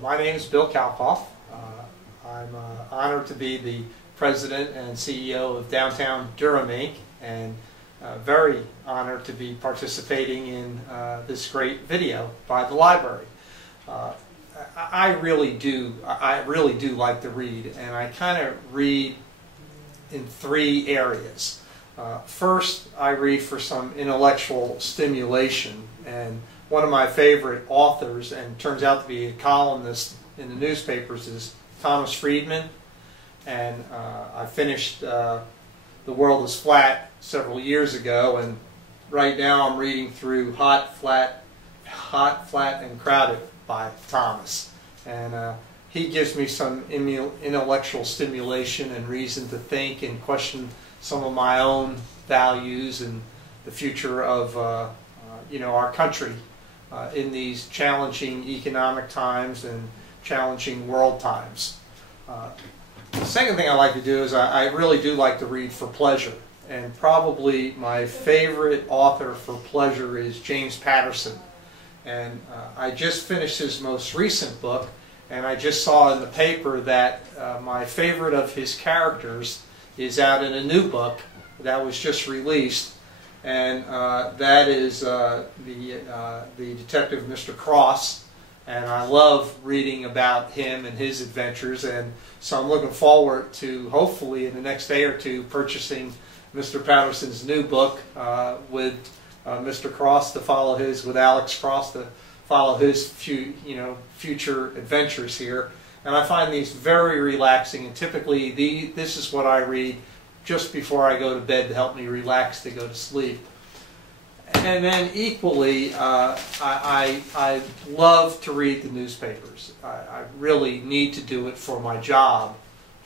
My name is Bill Kalkhof. I'm honored to be the President and CEO of Downtown Durham, Inc. and very honored to be participating in this great video by the library. I really do like to read, and I kind of read in three areas. First, I read for some intellectual stimulation, and one of my favorite authors, and turns out to be a columnist in the newspapers, is Thomas Friedman. And I finished The World is Flat several years ago, and right now I'm reading through Hot, Flat, and Crowded by Thomas. And he gives me some intellectual stimulation and reason to think and question some of my own values and the future of our country in these challenging economic times and challenging world times. The second thing I like to do is I really do like to read for pleasure, and probably my favorite author for pleasure is James Patterson. And I just finished his most recent book, and I just saw in the paper that my favorite of his characters is out in a new book that was just released, and that is the detective Mr. Cross. And I love reading about him and his adventures, and so I'm looking forward to, hopefully in the next day or two, purchasing Mr. Patterson's new book with Mr. Cross to follow his, with Alex Cross to follow his future adventures here. And I find these very relaxing, and typically this is what I read just before I go to bed to help me relax to go to sleep. And then equally, I love to read the newspapers. I really need to do it for my job,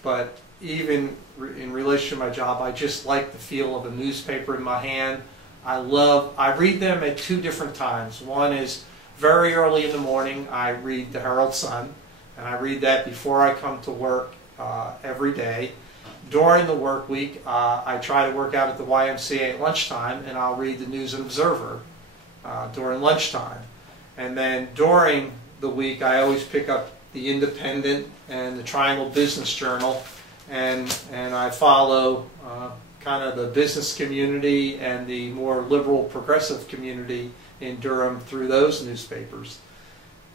but even in relation to my job, I just like the feel of a newspaper in my hand. I read them at two different times. One is very early in the morning. I read the Herald Sun, and I read that before I come to work every day. During the work week, I try to work out at the YMCA at lunchtime, and I'll read the News and Observer during lunchtime. And then during the week, I always pick up the Independent and the Triangle Business Journal, and I follow kind of the business community and the more liberal progressive community in Durham through those newspapers.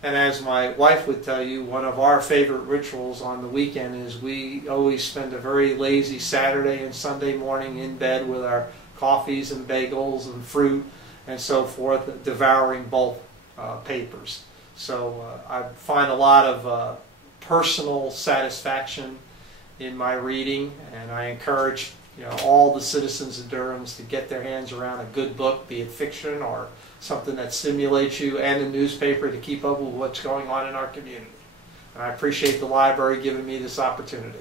And as my wife would tell you, one of our favorite rituals on the weekend is we always spend a very lazy Saturday and Sunday morning in bed with our coffees and bagels and fruit and so forth, devouring both papers. So I find a lot of personal satisfaction in my reading, and I encourage all the citizens of Durham to get their hands around a good book, be it fiction or something that stimulates you, and a newspaper to keep up with what's going on in our community. And I appreciate the library giving me this opportunity.